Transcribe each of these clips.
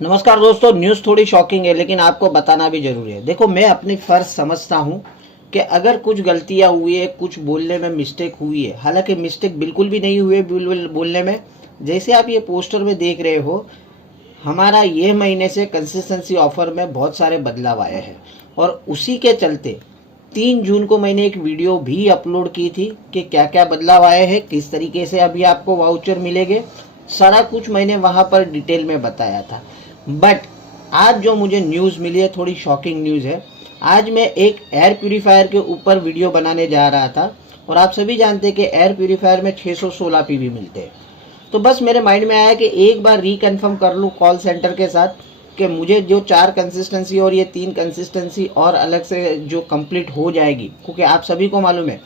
नमस्कार दोस्तों। न्यूज़ थोड़ी शॉकिंग है लेकिन आपको बताना भी जरूरी है। देखो, मैं अपनी फ़र्ज समझता हूँ कि अगर कुछ गलतियाँ हुई है, कुछ बोलने में मिस्टेक हुई है, हालांकि मिस्टेक बिल्कुल भी नहीं हुई है बोलने में। जैसे आप ये पोस्टर में देख रहे हो, हमारा ये महीने से कंसिस्टेंसी ऑफर में बहुत सारे बदलाव आए हैं और उसी के चलते 3 जून को मैंने एक वीडियो भी अपलोड की थी कि क्या क्या बदलाव आए हैं, किस तरीके से अभी आपको वाउचर मिलेंगे। सारा कुछ मैंने वहाँ पर डिटेल में बताया था। बट आज जो मुझे न्यूज़ मिली है, थोड़ी शॉकिंग न्यूज़ है। आज मैं एक एयर प्यूरीफायर के ऊपर वीडियो बनाने जा रहा था और आप सभी जानते हैं कि एयर प्यूरीफायर में 616 पीवी मिलते हैं। तो बस मेरे माइंड में आया कि एक बार रिकन्फर्म कर लूँ कॉल सेंटर के साथ कि मुझे जो 4 कंसिस्टेंसी और ये 3 कंसिस्टेंसी और अलग से जो कंप्लीट हो जाएगी, क्योंकि आप सभी को मालूम है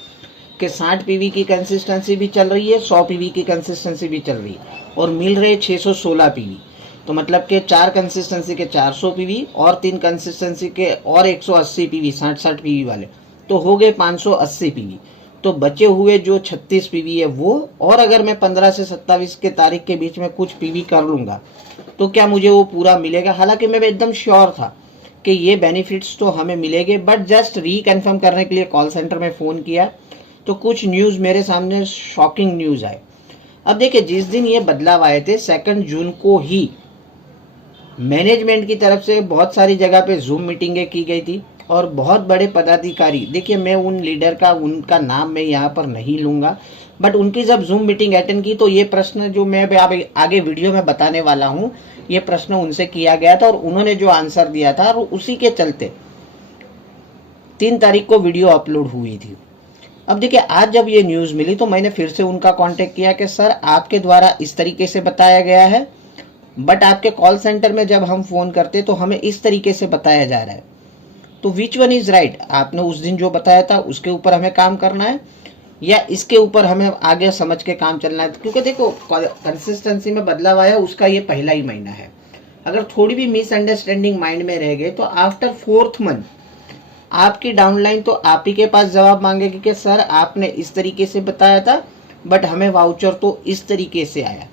कि 60 पीवी की कंसिस्टेंसी भी चल रही है, 100 पीवी की कंसिस्टेंसी भी चल रही है और मिल रहे 616 पीवी। तो मतलब कि 4 कंसिस्टेंसी के 400 पीवी और 3 कंसिस्टेंसी के और 180 पीवी, 60-60 पीवी वाले, तो हो गए 580 पीवी। तो बचे हुए जो 36 पीवी है वो, और अगर मैं 15 से 27 के तारीख के बीच में कुछ पीवी कर लूँगा तो क्या मुझे वो पूरा मिलेगा। हालांकि मैं एकदम श्योर था कि ये बेनिफिट्स तो हमें मिलेंगे, बट जस्ट रिकन्फर्म करने के लिए कॉल सेंटर में फ़ोन किया तो कुछ न्यूज़ मेरे सामने शॉकिंग न्यूज़ आए। अब देखिए, जिस दिन ये बदलाव आए थे 2 जून को ही मैनेजमेंट की तरफ से बहुत सारी जगह पे जूम मीटिंगें की गई थी और बहुत बड़े पदाधिकारी, देखिए मैं उन लीडर का उनका नाम मैं यहाँ पर नहीं लूँगा, बट उनकी जब जूम मीटिंग अटेंड की तो ये प्रश्न जो मैं अभी आगे वीडियो में बताने वाला हूँ, ये प्रश्न उनसे किया गया था और उन्होंने जो आंसर दिया था और उसी के चलते 3 तारीख को वीडियो अपलोड हुई थी। अब देखिए, आज जब ये न्यूज़ मिली तो मैंने फिर से उनका कांटेक्ट किया कि सर आपके द्वारा इस तरीके से बताया गया है, बट आपके कॉल सेंटर में जब हम फ़ोन करते तो हमें इस तरीके से बताया जा रहा है। तो विच वन इज़ राइट? आपने उस दिन जो बताया था उसके ऊपर हमें काम करना है या इसके ऊपर हमें आगे समझ के काम चलना है? क्योंकि देखो, कंसिस्टेंसी में बदलाव आया उसका ये पहला ही महीना है। अगर थोड़ी भी मिसअंडरस्टैंडिंग माइंड में रह गए तो आफ्टर 4th मंथ आपकी डाउनलाइन तो आप ही के पास जवाब मांगेगी कि सर आपने इस तरीके से बताया था बट हमें वाउचर तो इस तरीके से आया।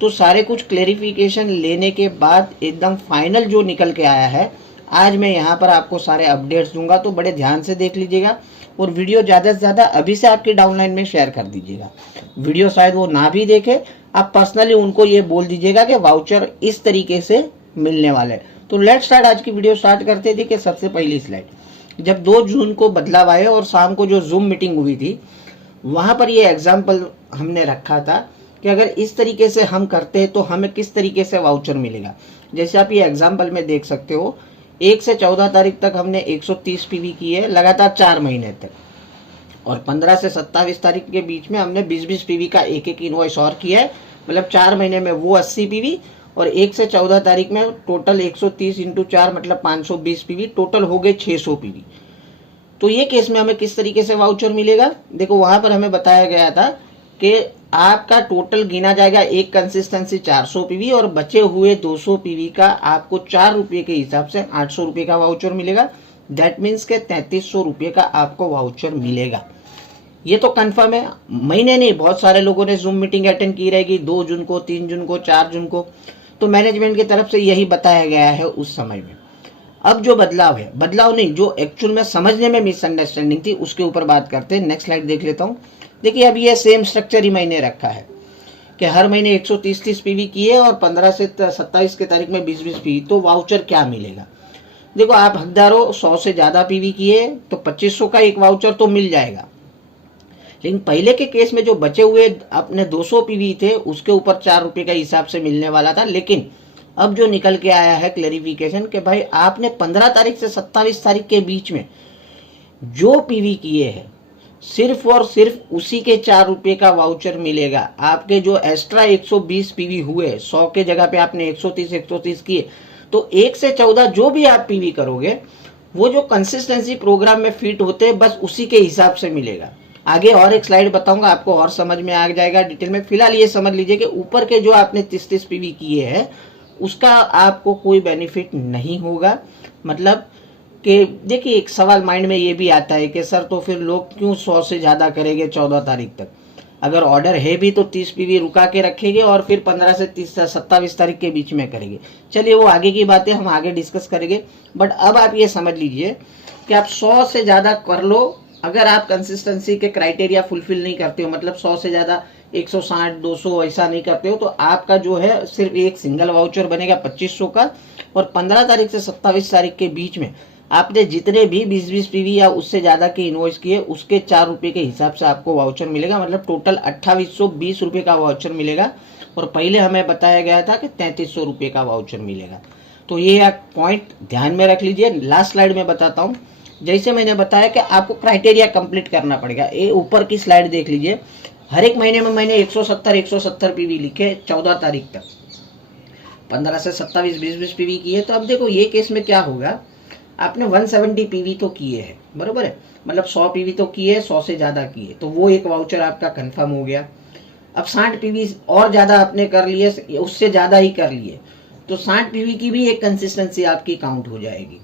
तो सारे कुछ क्लेरिफिकेशन लेने के बाद एकदम फाइनल जो निकल के आया है, आज मैं यहाँ पर आपको सारे अपडेट्स दूंगा, तो बड़े ध्यान से देख लीजिएगा और वीडियो ज़्यादा से ज़्यादा अभी से आपकी डाउनलाइन में शेयर कर दीजिएगा। वीडियो शायद वो ना भी देखे, आप पर्सनली उनको ये बोल दीजिएगा कि वाउचर इस तरीके से मिलने वाले। तो लेट स्टार्ट, आज की वीडियो स्टार्ट करते थे कि सबसे पहली स्लाइड, जब 2 जून को बदलाव आए और शाम को जो जूम मीटिंग हुई थी वहाँ पर ये एग्जाम्पल हमने रखा था कि अगर इस तरीके से हम करते हैं तो हमें किस तरीके से वाउचर मिलेगा। जैसे आप ये एग्जाम्पल में देख सकते हो, 1 से 14 तारीख तक हमने 130 पीवी की है लगातार 4 महीने तक, और 15 से 27 तारीख के बीच में हमने 20-20 पीवी का एक एक इनवॉइस और किया है। मतलब 4 महीने में वो 80 पीवी और 1 से 14 तारीख में टोटल 130 इंटू 4 मतलब 520 पीवी, टोटल हो गए 600 पीवी। तो ये केस में हमें किस तरीके से वाउचर मिलेगा? देखो, वहां पर हमें बताया गया था कि आपका टोटल गिना जाएगा, एक कंसिस्टेंसी 400 पीवी और बचे हुए 200 पीवी का आपको 4 रुपये के हिसाब से 800 रुपये का वाउचर मिलेगा। दैट मीन्स के 3300 रुपये का आपको वाउचर मिलेगा। ये तो कंफर्म है। महीने नहीं, बहुत सारे लोगों ने जूम मीटिंग अटेंड की रहेगी 2 जून को, 3 जून को, 4 जून को। तो मैनेजमेंट की तरफ से यही बताया गया है उस समय में। अब जो बदलाव है, बदलाव नहीं, जो एक्चुअल में समझने में मिसअंडरस्टैंडिंग थी उसके ऊपर बात करते हैं। नेक्स्ट स्लाइड देख लेता हूँ। देखिए, अब ये सेम स्ट्रक्चर ही मैंने रखा है कि हर महीने 130-30 पीवी की है और 15 से 27 के तारीख में 20-20 पीवी। तो वाउचर क्या मिलेगा? देखो, आप हकदार हो, 100 से ज़्यादा पीवी किए तो 2500 का एक वाउचर तो मिल जाएगा। लेकिन पहले के केस में जो बचे हुए अपने 200 पीवी थे उसके ऊपर 4 रुपये का हिसाब से मिलने वाला था। लेकिन अब जो निकल के आया है क्लेरिफिकेशन कि भाई आपने 15 तारीख से 27 तारीख के बीच में जो पीवी किए हैं सिर्फ और सिर्फ उसी के 4 रुपये का वाउचर मिलेगा। आपके जो एक्स्ट्रा 120 पीवी हुए, 100 के जगह पे आपने 130 किए, तो 1 से 14 जो भी आप पीवी करोगे वो जो कंसिस्टेंसी प्रोग्राम में फिट होते हैं बस उसी के हिसाब से मिलेगा। आगे और एक स्लाइड बताऊंगा, आपको और समझ में आ जाएगा डिटेल में। फिलहाल ये समझ लीजिए कि ऊपर के जो आपने 30-30 पीवी किए हैं उसका आपको कोई बेनिफिट नहीं होगा। मतलब कि देखिए, एक सवाल माइंड में ये भी आता है कि सर तो फिर लोग क्यों 100 से ज़्यादा करेंगे 14 तारीख तक? अगर ऑर्डर है भी तो 30 पीवी रुका के रखेंगे और फिर 15 से 27 तारीख के बीच में करेंगे। चलिए वो आगे की बातें हम आगे डिस्कस करेंगे, बट अब आप ये समझ लीजिए कि आप 100 से ज़्यादा कर लो। अगर आप कंसिस्टेंसी के क्राइटेरिया फुलफिल नहीं करते हो, मतलब 100 से ज़्यादा 160 200 ऐसा नहीं करते हो, तो आपका जो है सिर्फ एक सिंगल वाउचर बनेगा 2500 का। और 15 तारीख से 27 तारीख के बीच में आपने जितने भी 20-20 पीवी या उससे ज़्यादा के इनवॉइस किए उसके 4 रुपये के हिसाब से आपको वाउचर मिलेगा, मतलब टोटल 2820 रुपये का वाउचर मिलेगा। और पहले हमें बताया गया था कि 3300 रुपये का वाउचर मिलेगा। तो ये एक पॉइंट ध्यान में रख लीजिए। लास्ट स्लाइड में बताता हूँ। जैसे मैंने बताया कि आपको क्राइटेरिया कंप्लीट करना पड़ेगा। ये ऊपर की स्लाइड देख लीजिए। हर एक महीने में मैंने 170 पीवी लिखे 14 तारीख तक, 15 से 27 20-20 पीवी किए। तो अब देखो ये केस में क्या होगा, आपने 170 पीवी तो किए हैं, बरोबर है, मतलब 100 पीवी तो किए, 100 से ज़्यादा किए, तो वो एक वाउचर आपका कंफर्म हो गया। अब 60 पीवी और ज़्यादा आपने कर लिए, उससे ज़्यादा ही कर लिए, तो 60 पीवी की भी एक कंसिस्टेंसी आपकी काउंट हो जाएगी।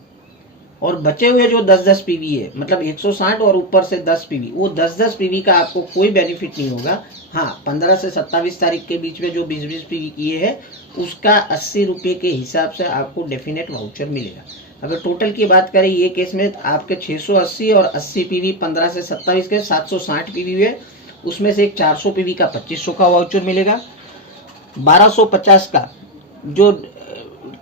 और बचे हुए जो 10-10 पीवी है, मतलब 160 और ऊपर से 10 पीवी, वो 10-10 पीवी का आपको कोई बेनिफिट नहीं होगा। हाँ, 15 से 27 तारीख के बीच में जो 20-20 पीवी किए हैं उसका 80 रुपये के हिसाब से आपको डेफिनेट वाउचर मिलेगा। अगर टोटल की बात करें ये केस में आपके 680 और 80 पीवी 15 से 27 के 760 पीवी है, उसमें से एक 400 पीवी का 2500 का वाउचर मिलेगा। 1250 का जो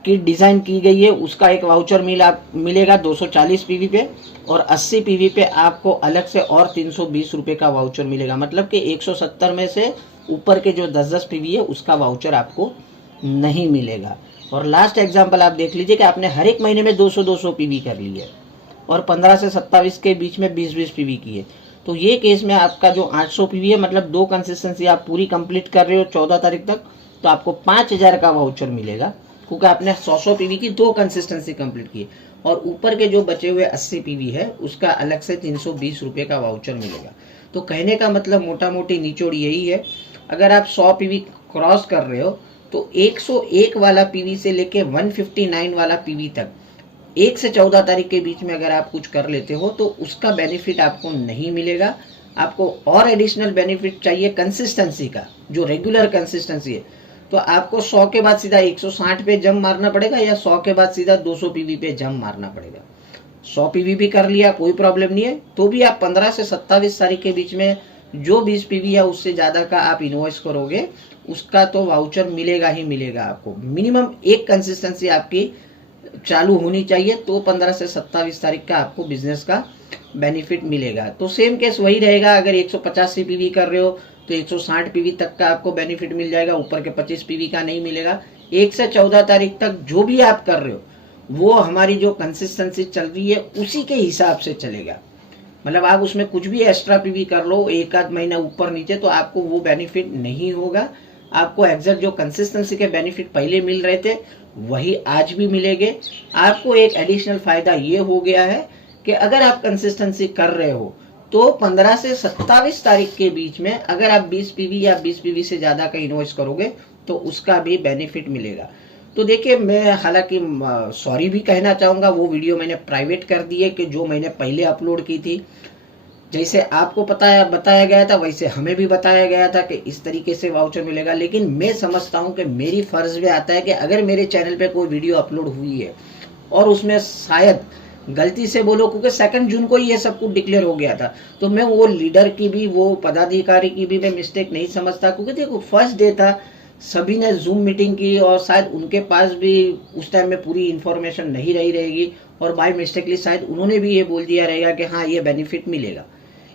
किट डिज़ाइन की गई है उसका एक वाउचर मिलेगा 240 पीवी पे, और 80 पीवी पे आपको अलग से और 320 रुपये का वाउचर मिलेगा। मतलब कि 170 में से ऊपर के जो 10-10 पीवी है उसका वाउचर आपको नहीं मिलेगा। और लास्ट एग्जांपल आप देख लीजिए कि आपने हर एक महीने में 200 पीवी कर लिए और 15 से 27 के बीच में 20-20 पीवी किए, तो ये केस में आपका जो 800 पीवी है, मतलब 2 कंसिस्टेंसी आप पूरी कंप्लीट कर रहे हो 14 तारीख तक, तो आपको 5000 का वाउचर मिलेगा, क्योंकि आपने 100 पीवी की 2 कंसिस्टेंसी कंप्लीट की। और ऊपर के जो बचे हुए 80 पीवी है उसका अलग से 320 रुपये का वाउचर मिलेगा। तो कहने का मतलब मोटा मोटी निचोड़ यही है, अगर आप 100 पीवी क्रॉस कर रहे हो तो 101 वाला पीवी से लेके 159 वाला पीवी तक 1 से 14 तारीख के बीच में अगर आप कुछ कर लेते हो तो उसका बेनिफिट आपको नहीं मिलेगा। आपको और एडिशनल बेनिफिट चाहिए कंसिस्टेंसी का, जो रेगुलर कंसिस्टेंसी है, तो आपको 100 के बाद सीधा 160 पे जंप मारना पड़ेगा या 100 के बाद सीधा 200 पीवी पे जंप मारना पड़ेगा। 100 पीवी भी कर लिया कोई प्रॉब्लम नहीं है, तो भी आप 15 से 27 तारीख के बीच में जो 20 पीवी या उससे ज़्यादा का आप इनवॉइस करोगे उसका तो वाउचर मिलेगा ही मिलेगा। आपको मिनिमम एक कंसिस्टेंसी आपकी चालू होनी चाहिए, तो 15 से 27 तारीख का आपको बिजनेस का बेनिफिट मिलेगा। तो सेम केस वही रहेगा, अगर 185 पीवी कर रहे हो तो 160 पीवी तक का आपको बेनिफिट मिल जाएगा, ऊपर के 25 पीवी का नहीं मिलेगा। 1 से 14 तारीख तक जो भी आप कर रहे हो वो हमारी जो कंसिस्टेंसी चल रही है उसी के हिसाब से चलेगा। मतलब आप उसमें कुछ भी एक्स्ट्रा पीवी कर लो एक आध महीना ऊपर नीचे तो आपको वो बेनिफिट नहीं होगा। आपको एग्जैक्ट जो कंसिस्टेंसी के बेनिफिट पहले मिल रहे थे वही आज भी मिलेंगे। आपको एक एडिशनल फायदा ये हो गया है कि अगर आप कंसिस्टेंसी कर रहे हो तो 15 से 27 तारीख के बीच में अगर आप 20 पीवी या 20 पीवी से ज़्यादा का इन्वेस्ट करोगे तो उसका भी बेनिफिट मिलेगा। तो देखिए, मैं हालांकि सॉरी भी कहना चाहूँगा, वो वीडियो मैंने प्राइवेट कर दी है कि जो मैंने पहले अपलोड की थी, जैसे आपको बताया गया था वैसे हमें भी बताया गया था कि इस तरीके से वाउचर मिलेगा। लेकिन मैं समझता हूँ कि मेरी फर्ज में आता है कि अगर मेरे चैनल पे कोई वीडियो अपलोड हुई है और उसमें शायद गलती से बोलो, क्योंकि 2 जून को ये सब कुछ डिक्लेयर हो गया था, तो मैं वो लीडर की भी वो पदाधिकारी की भी मैं मिस्टेक नहीं समझता। क्योंकि देखो फर्स्ट डे था, सभी ने जूम मीटिंग की और शायद उनके पास भी उस टाइम में पूरी इन्फॉर्मेशन नहीं रही रहेगी और बाय मिस्टेकली शायद उन्होंने भी ये बोल दिया रहेगा कि हाँ ये बेनिफिट मिलेगा।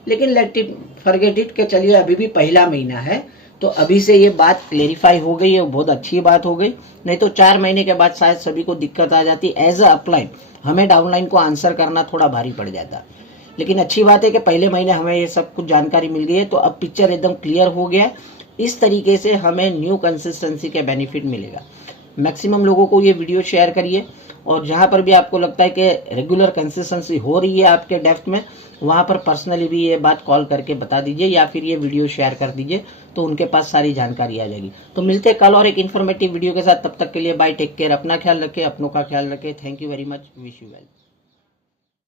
लेकिन लेट इट फॉरगेट इट, के चलिए अभी भी पहला महीना है तो अभी से ये बात क्लेरिफाई हो गई है, बहुत अच्छी बात हो गई। नहीं तो 4 महीने के बाद शायद सभी को दिक्कत आ जाती। एज अ अपलाइन हमें डाउनलाइन को आंसर करना थोड़ा भारी पड़ जाता। लेकिन अच्छी बात है कि पहले महीने हमें ये सब कुछ जानकारी मिल गई है, तो अब पिक्चर एकदम क्लियर हो गया। इस तरीके से हमें न्यू कंसिस्टेंसी के बेनिफिट मिलेगा। मैक्सिमम लोगों को ये वीडियो शेयर करिए, और जहाँ पर भी आपको लगता है कि रेगुलर कंसिस्टेंसी हो रही है आपके डेफ्ट में, वहाँ पर पर्सनली भी ये बात कॉल करके बता दीजिए या फिर ये वीडियो शेयर कर दीजिए, तो उनके पास सारी जानकारी आ जाएगी। तो मिलते हैं कल और एक इन्फॉर्मेटिव वीडियो के साथ। तब तक के लिए बाय, टेक केयर, अपना ख्याल रखें, अपनों का ख्याल रखें। Thank you very much, wish you well.